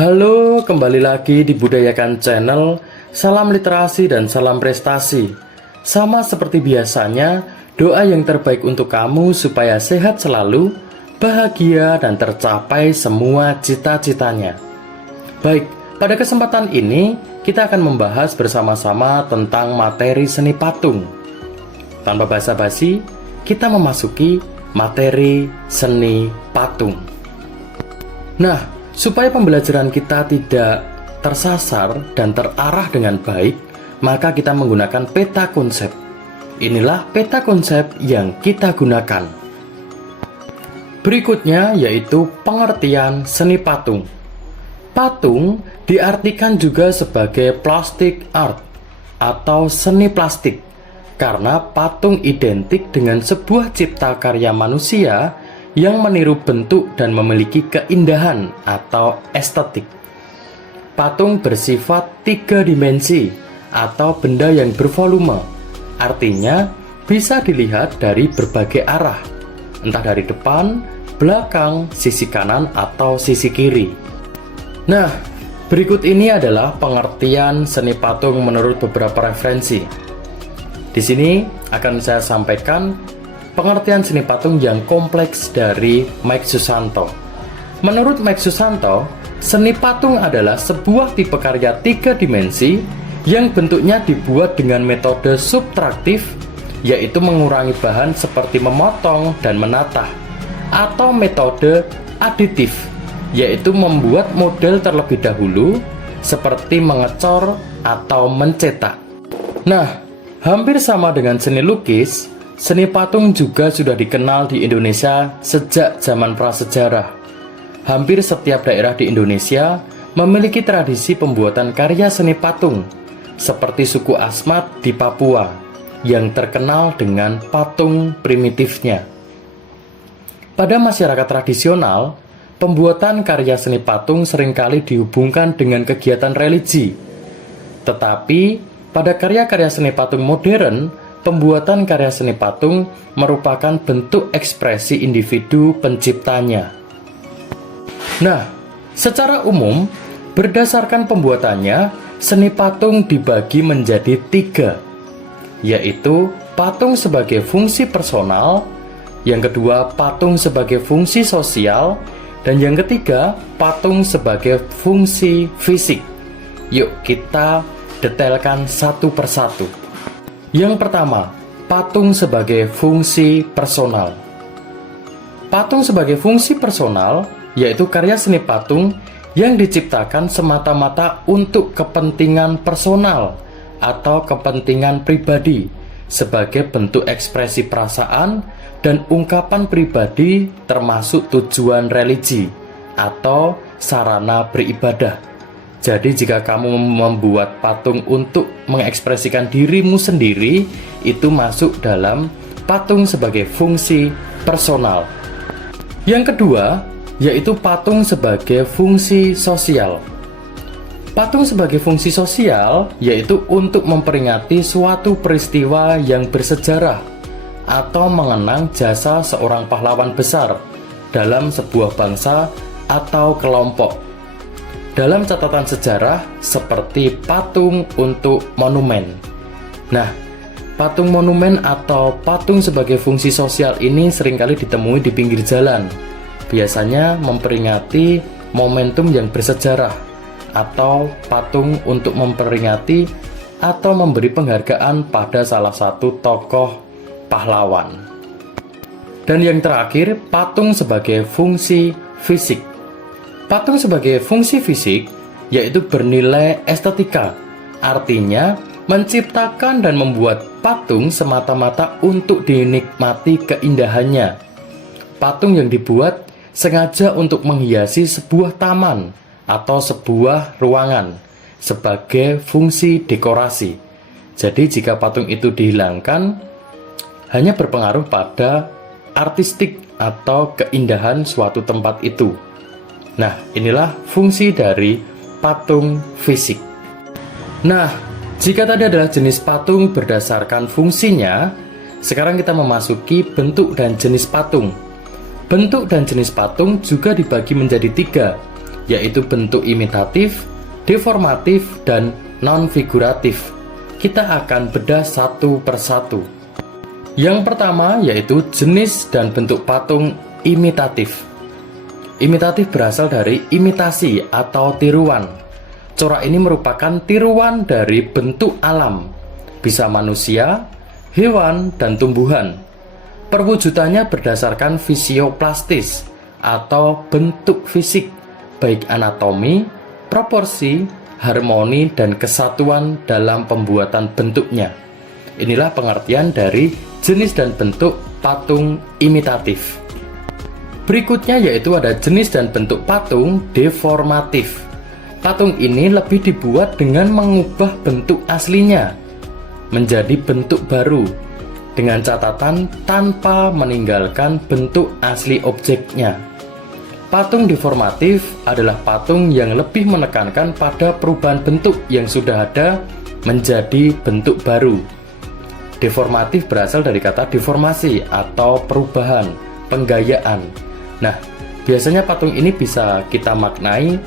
Halo, kembali lagi di Budayakan Channel. Salam literasi dan salam prestasi. Sama seperti biasanya, doa yang terbaik untuk kamu supaya sehat selalu, bahagia dan tercapai semua cita-citanya. Baik, pada kesempatan ini kita akan membahas bersama-sama tentang materi seni patung. Tanpa basa-basi, kita memasuki materi seni patung. Nah, supaya pembelajaran kita tidak tersasar dan terarah dengan baik, maka kita menggunakan peta konsep. Inilah peta konsep yang kita gunakan. Berikutnya yaitu pengertian seni patung. Patung diartikan juga sebagai plastic art atau seni plastik, karena patung identik dengan sebuah cipta karya manusia yang meniru bentuk dan memiliki keindahan atau estetik. Patung bersifat 3 dimensi atau benda yang bervolume, artinya bisa dilihat dari berbagai arah, entah dari depan, belakang, sisi kanan, atau sisi kiri. Nah, berikut ini adalah pengertian seni patung menurut beberapa referensi. Di sini akan saya sampaikan pengertian seni patung yang kompleks dari Mike Susanto. Menurut Mike Susanto, seni patung adalah sebuah tipe karya 3 dimensi yang bentuknya dibuat dengan metode subtraktif, yaitu mengurangi bahan seperti memotong dan menata, atau metode aditif, yaitu membuat model terlebih dahulu seperti mengecor atau mencetak. Nah, hampir sama dengan seni lukis, seni patung juga sudah dikenal di Indonesia sejak zaman prasejarah. Hampir setiap daerah di Indonesia memiliki tradisi pembuatan karya seni patung, seperti suku Asmat di Papua, yang terkenal dengan patung primitifnya. Pada masyarakat tradisional, pembuatan karya seni patung seringkali dihubungkan dengan kegiatan religi. Tetapi, pada karya-karya seni patung modern, pembuatan karya seni patung merupakan bentuk ekspresi individu penciptanya. Nah, secara umum, berdasarkan pembuatannya, seni patung dibagi menjadi 3, yaitu patung sebagai fungsi personal, yang kedua patung sebagai fungsi sosial, dan yang ketiga patung sebagai fungsi fisik. Yuk kita detailkan satu persatu. Yang pertama, patung sebagai fungsi personal. Patung sebagai fungsi personal yaitu karya seni patung yang diciptakan semata-mata untuk kepentingan personal atau kepentingan pribadi sebagai bentuk ekspresi perasaan dan ungkapan pribadi, termasuk tujuan religi atau sarana beribadah. Jadi jika kamu membuat patung untuk mengekspresikan dirimu sendiri, itu masuk dalam patung sebagai fungsi personal. Yang kedua, yaitu patung sebagai fungsi sosial. Patung sebagai fungsi sosial yaitu untuk memperingati suatu peristiwa yang bersejarah atau mengenang jasa seorang pahlawan besar dalam sebuah bangsa atau kelompok. Dalam catatan sejarah seperti patung untuk monumen. Nah, patung monumen atau patung sebagai fungsi sosial ini seringkali ditemui di pinggir jalan. Biasanya memperingati momentum yang bersejarah, atau patung untuk memperingati atau memberi penghargaan pada salah satu tokoh pahlawan. Dan yang terakhir, patung sebagai fungsi fisik. Patung sebagai fungsi fisik yaitu bernilai estetika, artinya menciptakan dan membuat patung semata-mata untuk dinikmati keindahannya. Patung yang dibuat sengaja untuk menghiasi sebuah taman atau sebuah ruangan sebagai fungsi dekorasi. Jadi jika patung itu dihilangkan, hanya berpengaruh pada artistik atau keindahan suatu tempat itu. Nah, inilah fungsi dari patung fisik. Nah, jika tadi adalah jenis patung berdasarkan fungsinya, sekarang kita memasuki bentuk dan jenis patung. Bentuk dan jenis patung juga dibagi menjadi 3, yaitu bentuk imitatif, deformatif, dan non-figuratif. Kita akan bedah satu persatu. Yang pertama yaitu jenis dan bentuk patung imitatif. Imitatif berasal dari imitasi atau tiruan. Corak ini merupakan tiruan dari bentuk alam, bisa manusia, hewan, dan tumbuhan. Perwujudannya berdasarkan fisioplastis atau bentuk fisik, baik anatomi, proporsi, harmoni, dan kesatuan dalam pembuatan bentuknya. Inilah pengertian dari jenis dan bentuk patung imitatif. Berikutnya yaitu ada jenis dan bentuk patung deformatif. Patung ini lebih dibuat dengan mengubah bentuk aslinya menjadi bentuk baru, dengan catatan tanpa meninggalkan bentuk asli objeknya. Patung deformatif adalah patung yang lebih menekankan pada perubahan bentuk yang sudah ada menjadi bentuk baru. Deformatif berasal dari kata deformasi atau perubahan, penggayaan. Nah, biasanya patung ini bisa kita maknai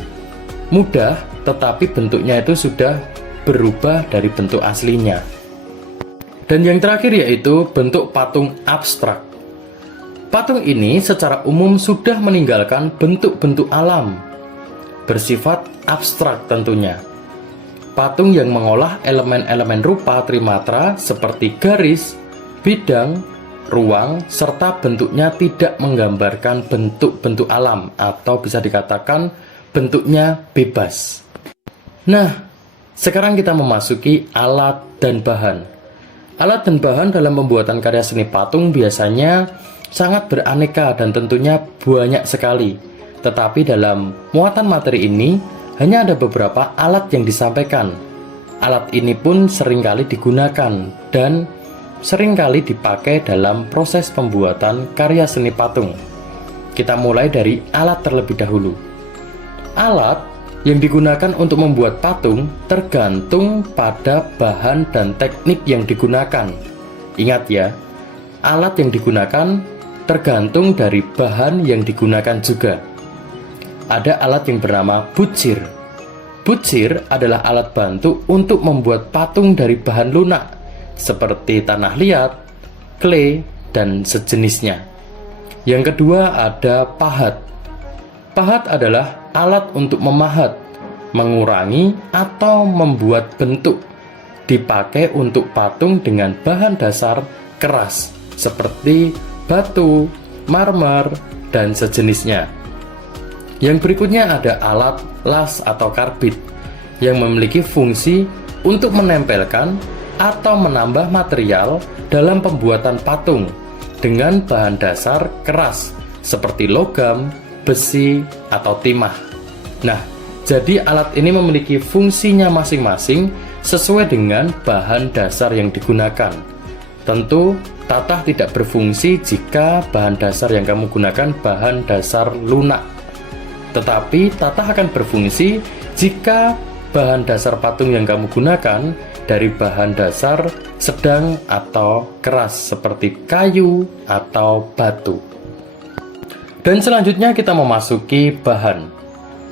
mudah, tetapi bentuknya itu sudah berubah dari bentuk aslinya. Dan yang terakhir yaitu bentuk patung abstrak. Patung ini secara umum sudah meninggalkan bentuk-bentuk alam, bersifat abstrak tentunya. Patung yang mengolah elemen-elemen rupa trimatra seperti garis, bidang, ruang, serta bentuknya tidak menggambarkan bentuk-bentuk alam atau bisa dikatakan bentuknya bebas. Nah, sekarang kita memasuki alat dan bahan. Alat dan bahan dalam pembuatan karya seni patung biasanya sangat beraneka dan tentunya banyak sekali. Tetapi dalam muatan materi ini hanya ada beberapa alat yang disampaikan. Alat ini pun seringkali digunakan dan seringkali dipakai dalam proses pembuatan karya seni patung. Kita mulai dari alat terlebih dahulu. Alat yang digunakan untuk membuat patung tergantung pada bahan dan teknik yang digunakan. Ingat ya, alat yang digunakan tergantung dari bahan yang digunakan juga. Ada alat yang bernama bujir. Bujir adalah alat bantu untuk membuat patung dari bahan lunak seperti tanah liat, clay, dan sejenisnya. Yang kedua ada pahat. Pahat adalah alat untuk memahat, mengurangi, atau membuat bentuk. Dipakai untuk patung dengan bahan dasar keras seperti batu, marmer, dan sejenisnya. Yang berikutnya ada alat las atau karbit yang memiliki fungsi untuk menempelkan atau menambah material dalam pembuatan patung dengan bahan dasar keras seperti logam, besi, atau timah. Nah, jadi alat ini memiliki fungsinya masing-masing sesuai dengan bahan dasar yang digunakan. Tentu, tatah tidak berfungsi jika bahan dasar yang kamu gunakan bahan dasar lunak. Tetapi tatah akan berfungsi jika bahan dasar patung yang kamu gunakan dari bahan dasar sedang atau keras seperti kayu atau batu. Dan selanjutnya kita memasuki bahan.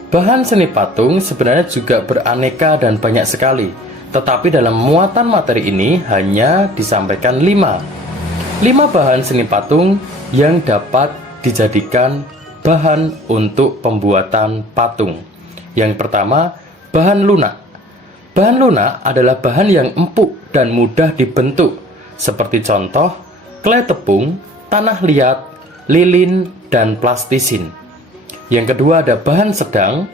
Bahan seni patung sebenarnya juga beraneka dan banyak sekali. Tetapi dalam muatan materi ini hanya disampaikan 5 bahan seni patung yang dapat dijadikan bahan untuk pembuatan patung. Yang pertama, bahan lunak. Bahan lunak adalah bahan yang empuk dan mudah dibentuk, seperti contoh klei tepung, tanah liat, lilin, dan plastisin. Yang kedua ada bahan sedang,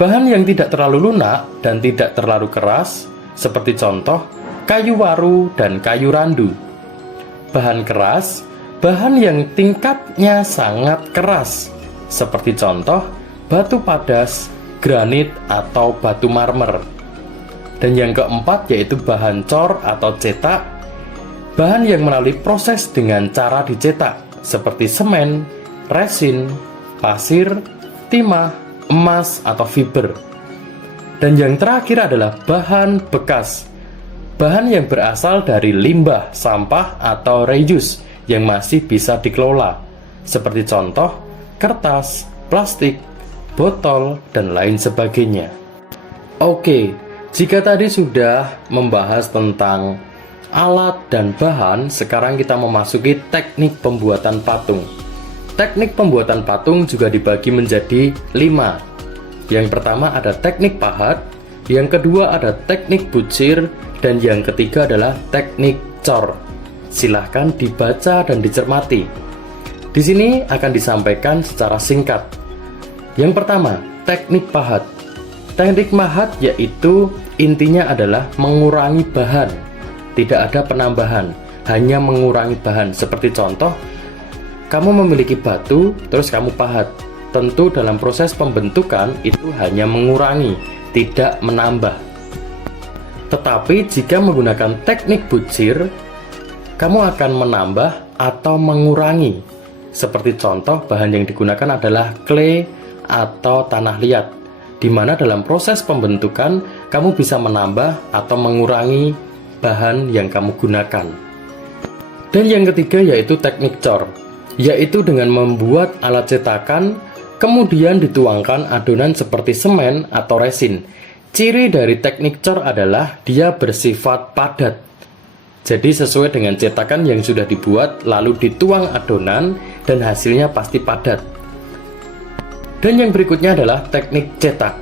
bahan yang tidak terlalu lunak dan tidak terlalu keras, seperti contoh kayu waru dan kayu randu. Bahan keras, bahan yang tingkatnya sangat keras, seperti contoh batu padas, granit, atau batu marmer. Dan yang keempat yaitu bahan cor atau cetak, bahan yang melalui proses dengan cara dicetak, seperti semen, resin, pasir, timah, emas, atau fiber. Dan yang terakhir adalah bahan bekas, bahan yang berasal dari limbah, sampah, atau reuse yang masih bisa dikelola, seperti contoh kertas, plastik, botol, dan lain sebagainya. Oke, jika tadi sudah membahas tentang alat dan bahan, sekarang kita memasuki teknik pembuatan patung. Teknik pembuatan patung juga dibagi menjadi 5. Yang pertama ada teknik pahat, yang kedua ada teknik bucir, dan yang ketiga adalah teknik cor. Silahkan dibaca dan dicermati. Di sini akan disampaikan secara singkat. Yang pertama, teknik pahat. Teknik pahat yaitu intinya adalah mengurangi bahan. Tidak ada penambahan, hanya mengurangi bahan. Seperti contoh, kamu memiliki batu, terus kamu pahat. Tentu dalam proses pembentukan itu hanya mengurangi, tidak menambah. Tetapi jika menggunakan teknik bucir, kamu akan menambah atau mengurangi. Seperti contoh, bahan yang digunakan adalah clay atau tanah liat, di mana dalam proses pembentukan kamu bisa menambah atau mengurangi bahan yang kamu gunakan. Dan yang ketiga yaitu teknik cor, yaitu dengan membuat alat cetakan, kemudian dituangkan adonan seperti semen atau resin. Ciri dari teknik cor adalah dia bersifat padat. Jadi sesuai dengan cetakan yang sudah dibuat, lalu dituang adonan dan hasilnya pasti padat. Dan yang berikutnya adalah teknik cetak.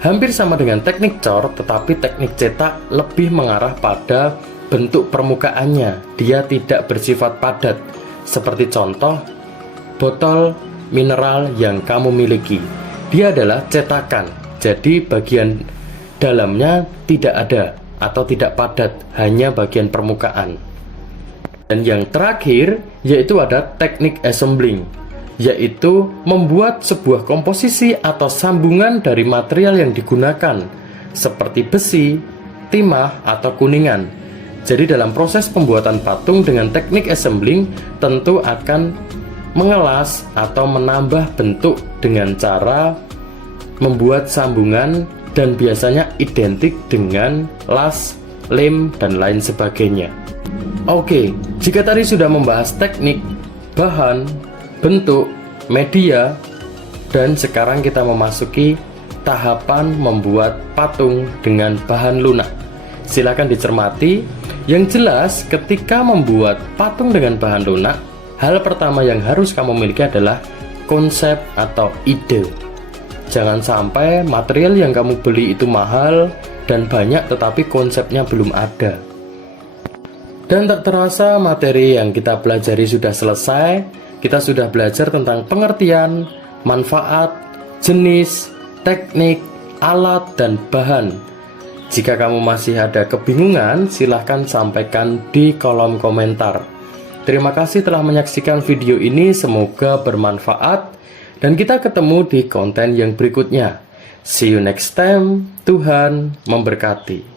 Hampir sama dengan teknik cor, tetapi teknik cetak lebih mengarah pada bentuk permukaannya. Dia tidak bersifat padat. Seperti contoh, botol mineral yang kamu miliki. Dia adalah cetakan. Jadi bagian dalamnya tidak ada atau tidak padat, hanya bagian permukaan. Dan yang terakhir yaitu ada teknik assembling, yaitu membuat sebuah komposisi atau sambungan dari material yang digunakan, seperti besi, timah, atau kuningan. Jadi dalam proses pembuatan patung dengan teknik assembling tentu akan mengelas atau menambah bentuk dengan cara membuat sambungan, dan biasanya identik dengan las, lem, dan lain sebagainya. Oke, jika tadi sudah membahas teknik, bahan, bentuk, media, dan sekarang kita memasuki tahapan membuat patung dengan bahan lunak. Silakan dicermati. Yang jelas, ketika membuat patung dengan bahan lunak, hal pertama yang harus kamu miliki adalah konsep atau ide. Jangan sampai material yang kamu beli itu mahal dan banyak tetapi konsepnya belum ada. Dan tak terasa materi yang kita pelajari sudah selesai. Kita sudah belajar tentang pengertian, manfaat, jenis, teknik, alat, dan bahan. Jika kamu masih ada kebingungan, silahkan sampaikan di kolom komentar. Terima kasih telah menyaksikan video ini, semoga bermanfaat. Dan kita ketemu di konten yang berikutnya. See you next time. Tuhan memberkati.